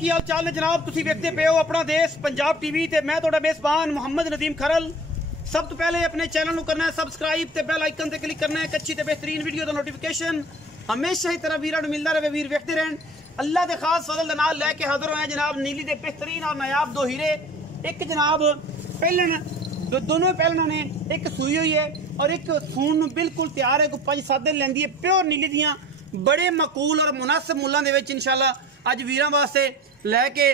की हाल चाल ने जनाब? तुसीं वेखदे पे हो अपना देश पंजाब टीवी ते मैं तुहाडा मेज़बान मोहम्मद नदीम खरल। सब तो पहले अपने चैनल नूं करना है सबसक्राइब ते बेल आइकन ते क्लिक करना है। एक अच्छी ते बेहतरीन वीडियो दा नोटिफिकेशन हमेशा ही तरह वीरां नूं मिलदा रहे। वीर वेखदे रहन। अल्लाह दे खास फजल दे नाल लैके हाज़र होए जनाब नीली दे बेहतरीन और नायाब दो हीरे। एक जनाब पहलन दोनों पहलना ने एक सूई हुई है और एक सून नूं बिल्कुल तैयार है। कोई 5-7 दिन लैंदी है। प्योर नीली दियां बड़े मकूल और मुनासिब मुल्लां दे विच इंशाअल्लाह अज वीरां वास्ते लैके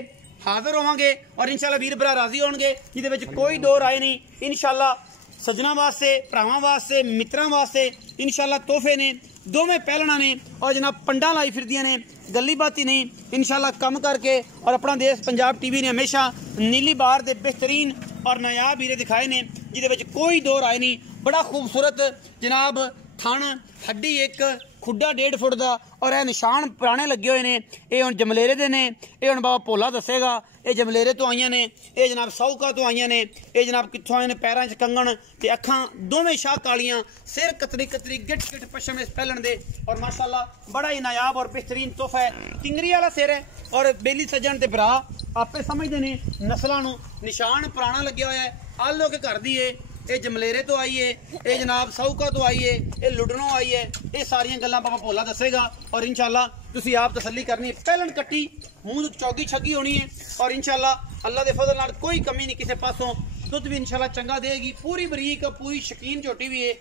हाज़र होवांगे और इंशाअल्लाह वीर भरा राजी होणगे। जिहदे विच कोई दो राय नहीं। इंशाअल्लाह सजना वास्ते भरावां वास्ते मित्रां वास्ते इंशाअल्लाह तोहफे ने। दोवें पहलना ने और जनाब पंडा लाई फिरदियां ने। गली बाती नहीं इंशाअल्लाह कम करके और अपना देश पंजाब टीवी ने हमेशा नीली बार दे बेहतरीन और नायाब हीरे दिखाए ने जिहदे विच कोई दो राय नहीं। बड़ा खूबसूरत जनाब थण हड्डी एक खुड्डा 1.5 फुट का और यह निशान पुराने लगे हुए ने। ये हुण जमलेरे दे ने। ये हुण बाबा भोला दसेगा। ये जमलेरे तो आईयां ने। ये जनाब साहूका तो आईयां ने। ये जनाब कित्थों आए ने? पैरां च कंगण ते अखां दोवें शाह कालियां सिर कतरी कतरी गिट गिट पशम इस पहलन दे और माशाअल्लाह बड़ा ही नायाब और बेहतरीन तोहफा है। टिंगरी वाला सिर है और बेली सज्जन ते भरा आपे समझते ने नस्लां नूं। निशान पुराना लगे हुआ है। आलो के घर दी है। ये जमलेरे तो आई है। ये जनाब साहूका तो आई है। ये लुडनों आई है। ये सारियां गल्लां बाबा भोला दसेगा और इंशाअल्लाह तुसीं आप तसल्ली करनी है। पहलन कट्टी मूंह चौगी छगी होनी है और इंशाअल्लाह अल्लाह दे फजल नाल कोई कमी नहीं किसी पासों। दुध भी इंशाअल्लाह चंगा देगी। पूरी बरीक पूरी शकीन झोटी भी है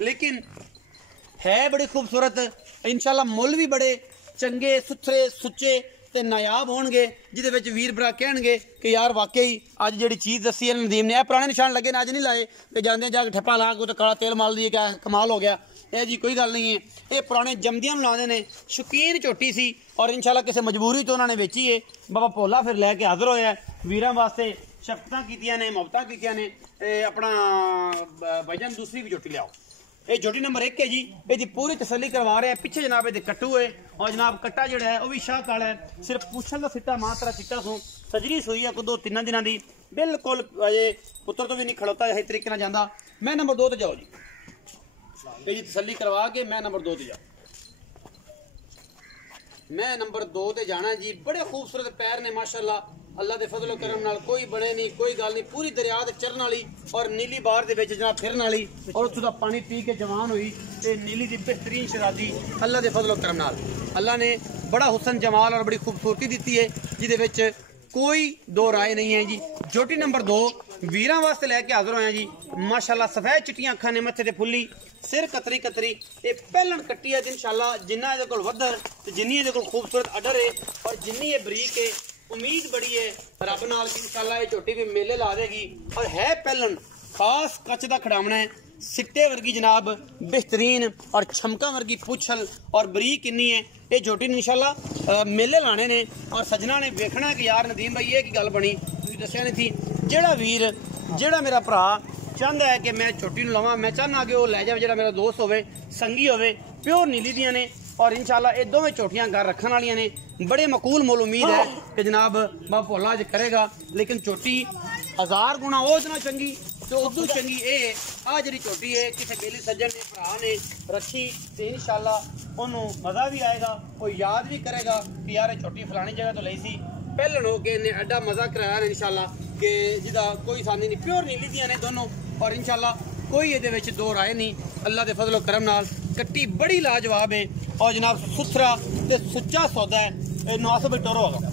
लेकिन है बड़ी खूबसूरत। इंशाअल्लाह मुल भी बड़े चंगे सुथरे सुच्चे ते नायाब होणगे जिहदे विच वीर भरा कहणगे कि यार वाकई अज जिहड़ी चीज़ दसी है नदीम ने। पुराने निशान लगे ने अज नहीं लाए कि जांदे जाके ठप्पा ला कोई तो काला तेल माल दी क्या कमाल हो गया। यह जी कोई गल नहीं है। ये पुराने जमदियां नूं लांदे ने। शौकीन झोटी सी और इंशाअल्लाह किसी मजबूरी तो उन्होंने बेची है। बाबा भोला फिर लैके हाज़र होया वीरां वास्ते शफकतां कीतियां ने मुहब्बतां कीतियां ने। अपना भाईजान दूसरी भी झोटी लियाओ। ये झोटी नंबर 1 है जी। ये पूरी तसल्ली करवा रहे हैं। पिछे जनाब ये कट्टू है और जनाब कट्टा जो है वह भी शाह काला है। सिर्फ पूछण का सिट्टा मात्रा चिट्टा सू सजरी सूई है कोई 2-3 दिनों की बिल्कुल अजे पुत्र तो भी नहीं खड़ोता सही तरीके नाल जांदा। मैं नंबर 2 ते जाओ जी। ये जी तसल्ली करवा के मैं नंबर 2 ते जाओ। मैं नंबर 2 ते जाना जी। बड़े खूबसूरत पैर ने माशाअल्लाह। अल्लाह दे फजलो करम नाल कोई बने नहीं कोई गल नहीं। पूरी दरिया दे चरण वाली और नीली बार दे विच जनाब फिरन वाली और उत्थों दा पानी पी के जवान हुई ते नीली दी बेहतरीन शरादी अल्लाह दे फजलो करम नाल अल्लाह ने बड़ा हुसन जमाल और बड़ी खूबसूरती दी है जिहदे विच कोई दो राय नहीं है जी। झोटी नंबर 2 वीरां वास्ते लैके हाज़र होया जी। माशाअल्लाह सफेद चिट्टियां अखां ने मत्थे ते फुल्ली सिर कतरी कतरी। ये पहलन कट्टी है इंशाअल्लाह जिन्ना इहदे कोल वधर ते जिन्नी इहदे कोल खूबसूरत अडर है और जिन्नी ये बरीक है उम्मीद बड़ी है रब नाल कि इंशाअल्लाह ये झोटी भी मेले ला देगी। और है पहलन खास कच दा खड़ावना है। सिट्टे वर्गी जनाब बेहतरीन और छमका वर्गी पुछल और बरीक इन्नी है। ये झोटी इंशाअल्लाह मेले लाने ने और सजना ने वेखना कि यार नदीम भाई ये की गल बनी तुसीं दस्सिया नहीं थी। जेड़ा वीर जेड़ा मेरा भरा चाहता है कि मैं झोटी नूं लवां मैं चाहना कि वह लै जाए जेड़ा मेरा दोस्त होवे संगी होवे। प्योर नीली दियां ने और इंशाअल्लाह ये दोवें झोटियां घर रखने वालियां ने। बड़े मकूल मोल उम्मीद है कि जनाब बाबा भोला अज करेगा लेकिन झोटी 1000 गुणा वो इतना चंगी तो उदू चंगी ये आ जी झोटी है किसी बेली सज्जन ने भरा ने रखी तो इंशाअल्लाह उन्होंने मज़ा भी आएगा। कोई याद भी करेगा कि यार झोटी फलानी जगह तो लई सी पहलन हो के इन्हें एडा मज़ा कराया इंशाअल्लाह कि जिदा कोई सानी नहीं। प्योर नीली दियां ने दोनों और इंशाअल्लाह कोई ये विच दो राय नहीं। अल्लाह के फजलो करम नाल कट्टी बड़ी लाजवाब है और जनाब सुथरा ते सुच्चा सौदा है। 900 भी टोरो होगा।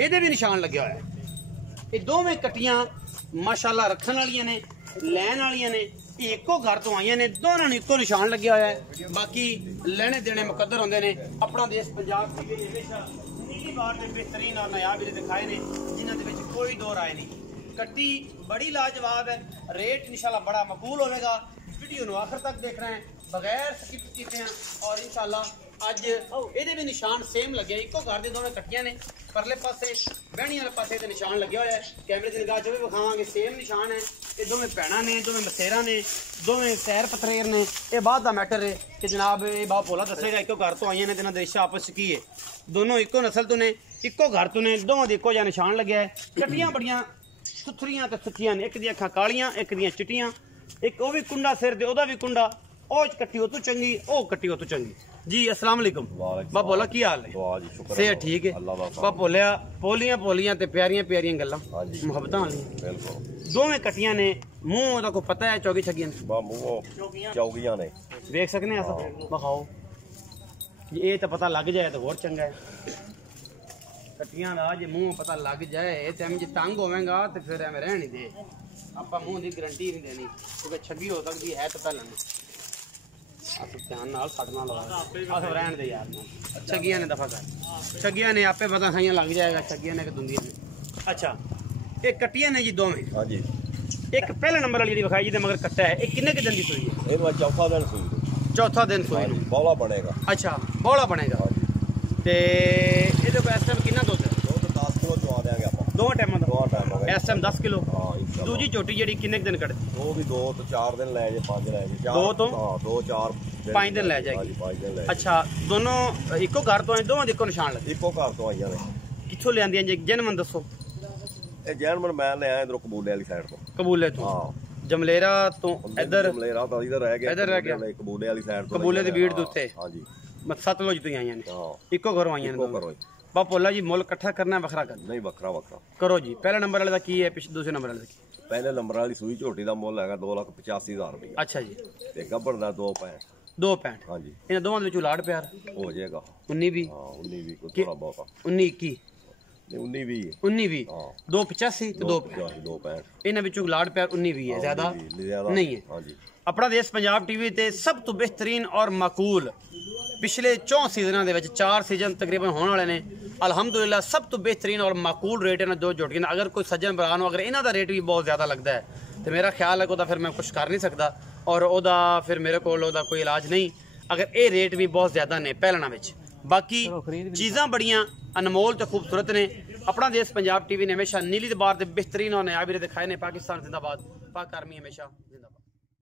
ये भी निशान लगे हुआ है। ये दोवें कट्टियां माशाअल्लाह रखने वालियां ने लैन वालियां ने। एको घर तो आईयां ने दोनों ने एको निशान लगे हुआ है। बाकी लेने देने मुकद्दर होंदे ने। अपना देश पंजाब की हमेशा नीली बार के बेहतरीन और नायाब हीरे दिखाए ने जिन्हां दे विच कोई दो राय नहीं। कट्टी बड़ी लाजवाब है। रेट इंशाअल्लाह बड़ा मकबूल होगा। वीडियो नूं आखिर तक देखना है बगैर स्किप कीते हैं और इंशाअल्लाह अज ये भी निशान सेम लगे। इको घर के दोनों कट्टियां ने। परले पासे बहनी वाले पासे तो निशान लगे हुआ है। कैमरे की निगाह जो भी विखावांगे सेम निशान है। ये दोवें भैणां ने दोवें मसेरा ने दोवें सैर पथरेर ने। यह बाद का मैटर है कि जनाब ये बाबा भोला दसेगा इको घर तो आईयां ने इन्हां दा रिश्ता आपस की है। दोनों इको नस्ल तो ने इको घर तो ने दोवां दे इको जिहा निशान लग्या है। कट्टियां बड़ियां सुथरियां ते सुच्चियां ने। एक दी अखां कालियां एक दियां चिट्टियां। एक वह भी कुंडा सिर ते ओहदा भी कुंडा। ओ कट्टी ओ तो चंगी ओ कट्टी ओ तो चंगी। जी अस्सलाम वालेकुम बा बोला की हाल है सेहत ठीक है बा बोलिया पोलियां पोलियां ते प्यारियां प्यारियां गल्लां मुहब्बतां वाली दोवें कटियां ने मुंह ओदा को पता है चौगी छगियां बा मुंह चौगियां ने देख सकने अस दिखाओ ये तो पता लग जाए तो और चंगा है कटियां दा जे मुंह पता लग जाए ते हम जे तंग होवेगा ते फिर एवें रहनी दे आपा मुंह दी गारंटी नहीं देनी क्योंकि छगी हो सकती है तो पहले ध्यान नाल सट ना लगा अस रहन दे यार छगियां ने दफा कर छगियां ने आपे पता खाइयां लग जाएगा छगियां ने कि दुंदियां ने अच्छा ये कटियां ने जी दोवें हां जी एक पहले नंबर वाली जेडी विखाई जी मगर कट्टा है ये किन्ने के दिन दी सूई है ये चौथा दिन सूई बौला बनेगा अच्छा बौला बनेगा ते ਇਹਦੇ ਕੋਲ ਇਸ ਟਾਈਮ ਕਿੰਨਾ ਦੁੱਧ ਹੈ ਦੁੱਧ 10 ਕਿਲੋ ਚਵਾ ਦੇਾਂਗੇ ਆਪਾਂ ਦੋ ਟਾਈਮਾਂ ਦਾ ਇਸ ਟਾਈਮ 10 ਕਿਲੋ ਹਾਂ ਦੂਜੀ ਝੋਟੀ ਜਿਹੜੀ ਕਿੰਨੇ ਦਿਨ ਕੱਢਦੀ ਉਹ ਵੀ 2 ਤੋਂ 4 ਦਿਨ ਲੈ ਜੇ 5 ਲੈ ਜੇ 2 ਤੋਂ ਹਾਂ 2 4 5 ਦਿਨ ਲੈ ਜਾਏਗੀ 5 ਦਿਨ ਲੈ ਅੱਛਾ ਦੋਨੋਂ ਇੱਕੋ ਘਰ ਤੋਂ ਆਏ ਦੋਵਾਂ ਦੇ ਇੱਕੋ ਨਿਸ਼ਾਨ ਲੱਗੇ ਇੱਕੋ ਘਰ ਤੋਂ ਆਈਆਂ ਨੇ ਕਿੱਥੋਂ ਲਿਆਂਦੀਆਂ ਜੀ ਜਨਮਨ ਦੱਸੋ ਇਹ ਜਨਮਨ ਮੈਂ ਲਿਆ ਇਧਰੋਂ ਕਬੂਲੇ ਵਾਲੀ ਸਾਈਡ ਤੋਂ ਕਬੂਲੇ ਤੋਂ ਹਾਂ ਜਮਲੇਰਾ ਤੋਂ ਇੱਧਰ ਜਮਲੇਰਾ ਤੋਂ ਇੱਧਰ ਰਹਿ ਗਿਆ ਕਬੂਲੇ ਵਾਲੀ ਸਾਈਡ ਤੋਂ ਕਬੂਲੇ ਦੀ ਬੀੜ ਦੇ ਉੱਤੇ ਹਾਂਜੀ सतलुज तो आईया ने इको घरों आईया ने बा भोला जी मुल इकट्ठा करना वखरा कर नहीं वखरा वखरा करो जी पहले नंबर वाले दा की है दूसरे नंबर वाले दा की पहले नंबर वाली सूई झोटी दा मुल हैगा 2,85,000 रुपया अच्छा जी ते गब्बड़ दा 2.65 हां जी इन दोवां दे विचों लाड़ प्यार हो जाएगा 19 भी हां 19 भी कोई थोड़ा बहुत 19 21 19 20 285 ਤੇ 265 ਇਹਨਾਂ ਵਿੱਚੋਂ ਲਾੜ ਪਿਆਰ 19 20 ਹੈ ਜ਼ਿਆਦਾ ਨਹੀਂ ਹੈ ਹਾਂਜੀ ਆਪਣਾ ਦੇਸ਼ ਪੰਜਾਬ ਟੀਵੀ ਤੇ ਸਭ ਤੋਂ ਬਿਹਤਰੀਨ ਔਰ ਮਾਕੂਲ ਪਿਛਲੇ 4 ਸੀਜ਼ਨਾਂ ਦੇ ਵਿੱਚ 4 ਸੀਜ਼ਨ ਤਕਰੀਬਨ ਹੋਣ ਵਾਲੇ ਨੇ ਅਲਹਮਦੁਲਿਲਾ ਸਭ ਤੋਂ ਬਿਹਤਰੀਨ ਔਰ ਮਾਕੂਲ ਰੇਟ ਇਹਨਾਂ ਦੋ ਜੁੜ ਗਏ ਨੇ ਅਗਰ ਕੋਈ ਸੱਜਣ ਭਰਾ ਨੂੰ ਅਗਰ ਇਹਨਾਂ ਦਾ ਰੇਟ ਵੀ ਬਹੁਤ ਜ਼ਿਆਦਾ ਲੱਗਦਾ ਹੈ ਤੇ ਮੇਰਾ ਖਿਆਲ ਹੈ ਕਿ ਉਹਦਾ ਫਿਰ ਮੈਂ ਕੁਝ ਕਰ ਨਹੀਂ ਸਕਦਾ ਔਰ ਉਹਦਾ ਫਿਰ ਮੇਰੇ ਕੋਲ ਉਹਦਾ ਕੋਈ ਇਲਾਜ ਨਹੀਂ ਅਗਰ ਇਹ ਰੇਟ ਵੀ ਬਹੁਤ ਜ਼ਿਆਦਾ ਨੇ ਪਹਿਲਣਾ ਵਿੱਚ बाकी चीज़ां बड़ियां अनमोल तो खूबसूरत ने अपना देश पंजाब टीवी ने हमेशा नीली दबार के बेहतरीन और नयाबीरे दिखाए ने पाकिस्तान जिंदाबाद पाक आर्मी हमेशा जिंदाबाद।